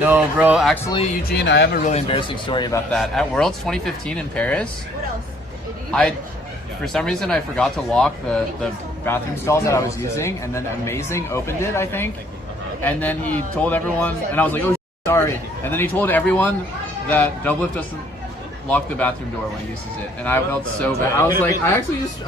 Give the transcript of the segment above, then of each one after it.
No, bro. Actually, Eugene, I have a really embarrassing story about that. At Worlds 2015 in Paris, What else? for some reason, I forgot to lock the bathroom stall that I was using, and then Amazing opened it, I think. And then he told everyone, and I was like, oh, sorry. And then he told everyone that Doublelift doesn't lock the bathroom door when he uses it. And I felt so bad. I was like, I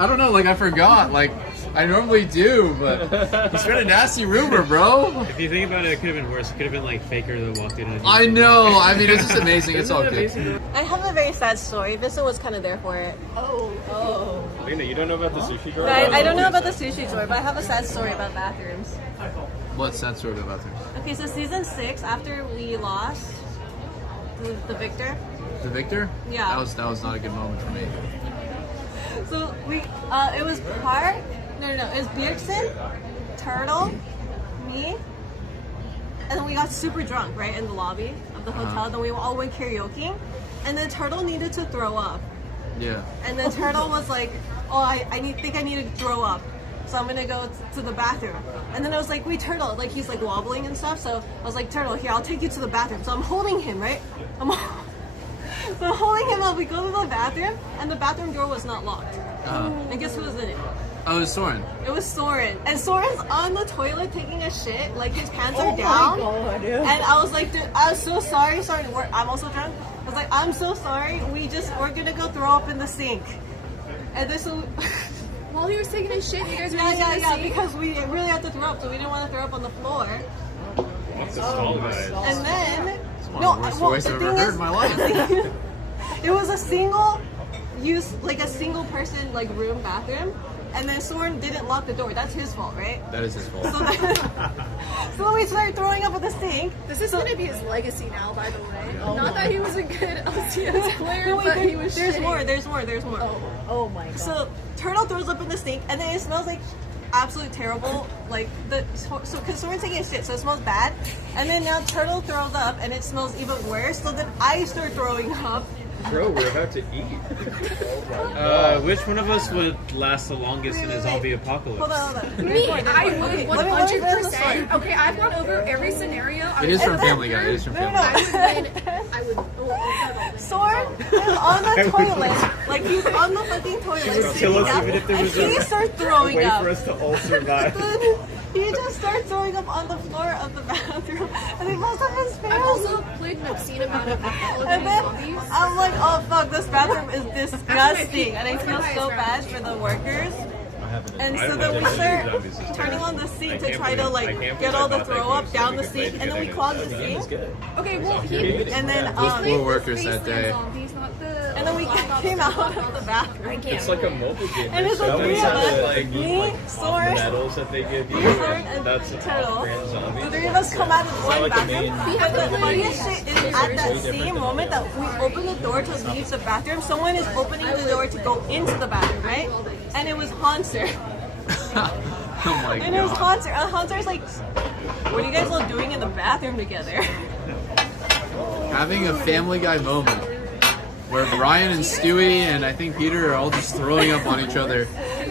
don't know, like I forgot. Like, I normally do, but it's been a nasty rumor, bro. If you think about it, it could have been worse. It could have been like Faker that walked in. And I know. I mean, it's just amazing. It's all good. I have a very sad story. Vincent was kind of there for it. Oh. Lena, you don't know about the sushi drawer? I don't know about the sushi drawer, but I have a sad story about bathrooms. What's that story about bathrooms? Okay, so season 6, after we lost the Victor. The Victor? Yeah. That was not a good moment for me. So it was Park. No, it was Bjergsen, Turtle, me, and then we got super drunk, right, in the lobby of the hotel. Then we all went karaoke, and then Turtle needed to throw up. Yeah. And then Turtle was like, oh, I think I need to throw up. So I'm gonna go to the bathroom. And then I was like, wait, Turtle, like he's like wobbling and stuff. So I was like, Turtle, here, I'll take you to the bathroom. So I'm holding him, right? So I'm holding him up. We go to the bathroom, and the bathroom door was not locked. And guess who was in it? Oh, it was Soren. It was Soren. And Soren's on the toilet taking a shit. Like, his pants are down. Oh my God. And I was like, dude, I'm so sorry. Sorry, I'm also drunk. I was like, I'm so sorry. We're gonna go throw up in the sink. And this will... While he was taking his shit, you guys were Yeah, because we really had to throw up, so we didn't want to throw up on the floor. What's the stall, guys? And then... One of the worst stories I've ever heard in my life. It was a single use, like a single person, like room bathroom. And then Soren didn't lock the door. That's his fault, right? That is his fault. So we started throwing up at the sink. This is going to be his legacy now, by the way. Not that he was a good LCS player, but he was There's shitty. more. Oh my God. So Turtle throws up in the sink, and then it smells like absolute terrible. Like because Soren's taking a shit, so it smells bad. And then now Turtle throws up, and it smells even worse. So then I start throwing up. Bro, we're about to eat. Which one of us would last the longest in a zombie apocalypse? Hold on. Me, I would let me finish the story. 100%. Okay, I've gone over every scenario. It is from Family Guy. It is from Family Guy. I would. Soren is on the toilet, like he's on the fucking toilet, Kill sitting us up, even if there and was he starts throwing Wait up. for us to all survive. Then he just starts throwing up on the floor of the bathroom, and he must have his I've pants. also played an obscene amount of Call of And Duty then zombies. I'm like, oh fuck, this bathroom is disgusting, and I feel so bad for the workers. And so then we start turning on the sink to try to like get all the throw up down the sink, and then we clog the sink. Okay, well, he And then Poor workers that day. zombies, not the. and then we came out of the bathroom. It's like a mobile game. And it's That the three one's of the, us, me, Soren, medals that they give you. Soren, and That's Turtle. off-brand zombie. The three of us come out of one like a bathroom. main- But the funniest shit is at that same moment that we open the door to leave the bathroom, someone is opening the door to go into the bathroom, right? And it was Hanser. Oh my And it was God. Hanser. And Hanser's like, what are you guys all doing in the bathroom together? Having a Family Guy moment where Brian and Stewie and I think Peter are all just throwing up on each other.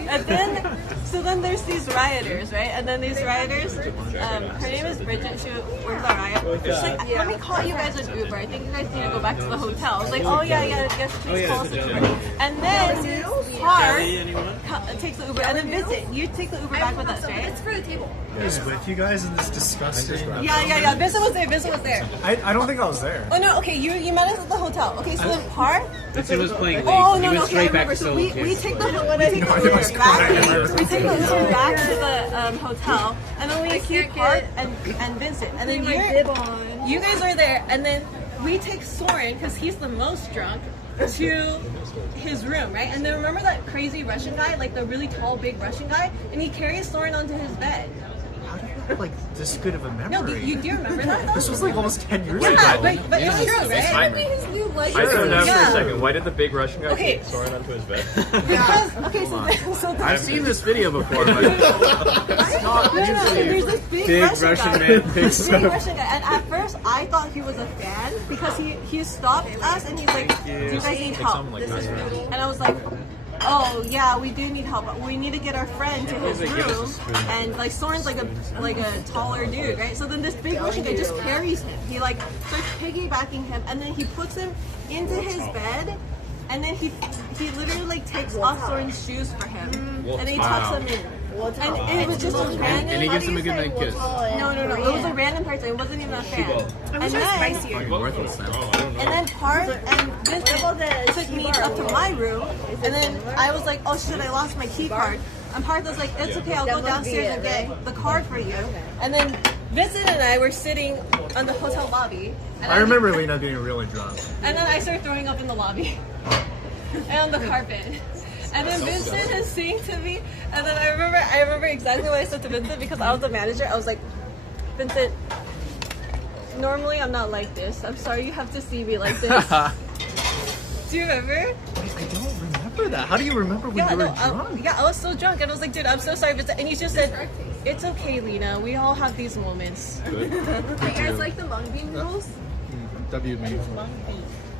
And then, so then there's these rioters, right? And then these rioters, her name is Bridget, she works at Riot. She's like, let me call you guys an Uber. I think you guys need to go back to the hotel. I was like, oh yeah, I guess please call us an Uber. And then Park takes the Uber, and then Vincent, you take the Uber back with us, right? It's for the table. I was with you guys in this disgusting. Yeah. Vincent was there. I don't think I was there. Oh no, okay, you met us at the hotel. Okay, so then Park. Vincent was playing League. Oh He no, went okay, I straight back remember. to So solo we queue. take the Uber back. We take the Uber back to the hotel, and then we see Park and Vincent, and then you guys are there, and then we take Soren because he's the most drunk to his room, right? And then remember that crazy Russian guy, like the really tall, big Russian guy, and he carries Soren onto his bed. How do you have like this good of a memory? No, do you remember that? This was like almost 10 years Yeah, ago. but it was true, This right? would be his new life. I threw down for Yeah. a second. Why did the big Russian guy Okay. take Soren onto his bed? Because so I've seen this video before, but it's not usually. there's this big Russian guy. This big Russian guy, and at first I thought he was a fan because he stopped us and he's like, "Do you guys need help?" And I was like, oh yeah, we do need help. We need to get our friend to his Give us a room. spoon. And like Soren's like a taller dude, right? So then this big Russian guy just carries him. He like starts piggybacking him, and then he puts him into his bed. And then he literally like takes off Soren's shoes for him, and then he tucks him in. And it was just a random. And he gives him a good night kiss. No. It was a random person. It wasn't even a fan. And then, Fucking worthless now. and then Parth and Vincent took me up to my room, and then I was like, oh shit, I lost my key card. And Parth was like, it's okay, I'll go downstairs and get the card for you. And then Vincent and I were sitting on the hotel lobby. And I remember Lena being really drunk. And then I started throwing up in the lobby and on the carpet. And then Vincent is saying to me, and then I remember exactly what I said to Vincent because I was the manager. I was like, Vincent, normally I'm not like this. I'm sorry you have to see me like this. Do you remember? I don't remember that. How do you remember when you were drunk? I was so drunk and I was like, dude, I'm so sorry, Vincent. And he just said, it's okay, Lena. We all have these moments. You guys like the mung bean rules? W me.